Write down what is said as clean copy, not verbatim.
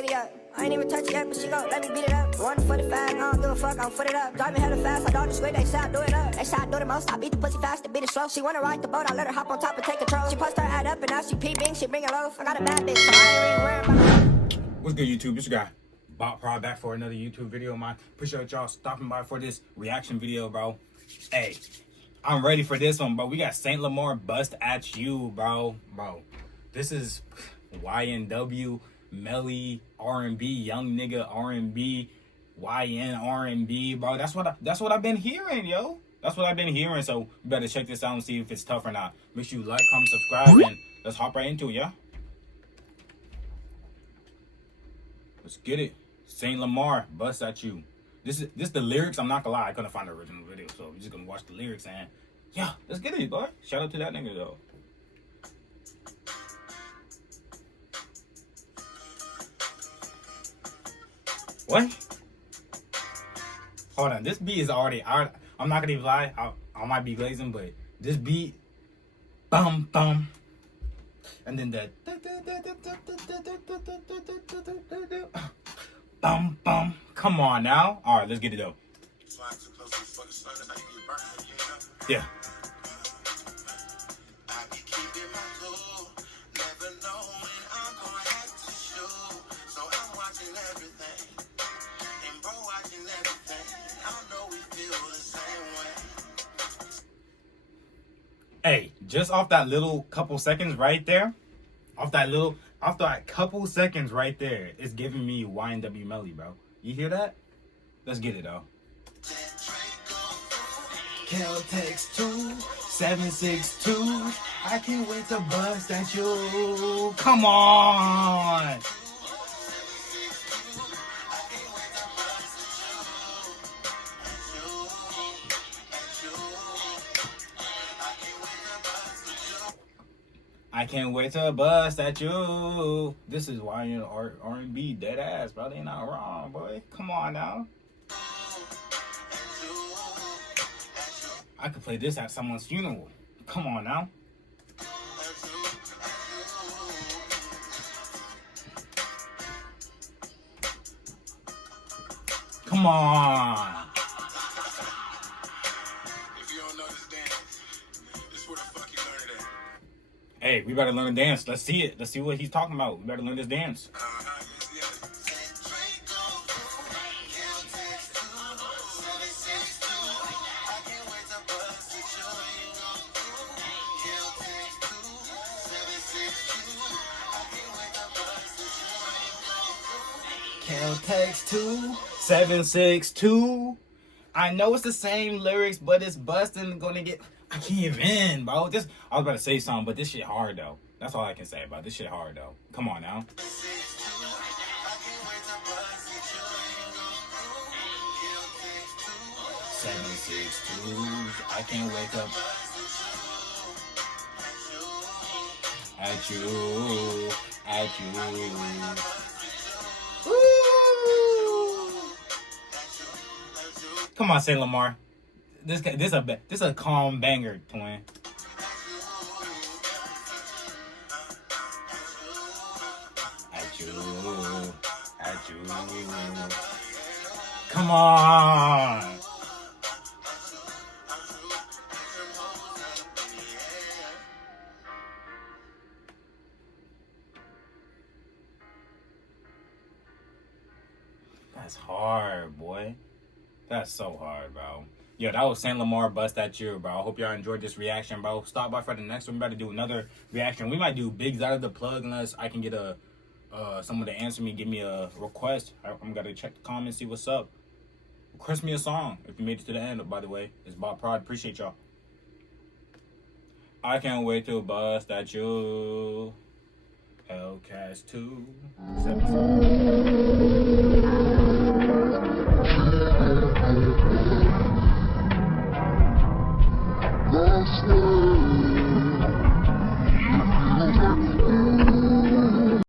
50 up. I ain't even touch it yet, but she gon' let me beat it up. 145, I don't give a fuck, I'm foot it up. Driving hella fast, I dodge the squid, they say I do it up. They say I do the most, I beat the pussy fast, beat it slow. She wanna ride the boat, I let her hop on top and take control. She post her ad up and now she peeping, she bring a loaf. I got a bad bitch, so I ain't really worried about. What's good, YouTube? It's your guy, Bot Prod, back for another YouTube video of mine. Appreciate y'all stopping by for this reaction video, bro. Hey, I'm ready for this one, bro. We got Saint Lamore Bust at You, bro. This is YNW, Melly, R&B, young nigga R&B, YN R&B, bro. That's what I've been hearing, yo. That's what I've been hearing. So you better check this out and see if it's tough or not. Make sure you like, comment, subscribe, and let's hop right into it, yeah. Let's get it. Saint Lamore, Bust at You. This the lyrics. I'm not gonna lie, I couldn't find the original video, so we're just gonna watch the lyrics and yeah, let's get it, boy. Shout out to that nigga though. What? Hold on, this beat is already out. I'm not gonna even lie, I might be glazing, but this beat, bum bum, and then the bum bum. Come on now. All right, let's get it though. Yeah. Hey, just off that little couple seconds right there, off that couple seconds right there, it's giving me YNW Melly, bro. You hear that? Let's get it, though. Kel text 2762. I can't wait to bust at you. Come on. I can't wait to bust at you. This is why you know R&B dead ass, bro. They not wrong, boy. Come on now. I could play this at someone's funeral. Come on now. Come on. Hey, we better learn to dance. Let's see it. Let's see what he's talking about. We better learn this dance. Kel text 2762. I know it's the same lyrics, but it's busting. Gonna get. I can't even, bro. I was about to say something, but this shit hard though. That's all I can say about this shit hard though. Come on now. 762. I can't wake up at you. Woo! Come on, Saint Lamore. This a calm banger, twin. At you. Come on. That's hard, boy. That's so hard, bro. Yo, that was Saint Lamore Bust at You, bro. I hope y'all enjoyed this reaction, bro. Stop by for the next one. We about to do another reaction. We might do Bigs Out of the Plug unless I can get someone to answer me, give me a request. I'm gonna check the comments, see what's up. Request me a song if you made it to the end. By the way, it's Bot Prod. Appreciate y'all. I can't wait to bust at you. Hellcast 2.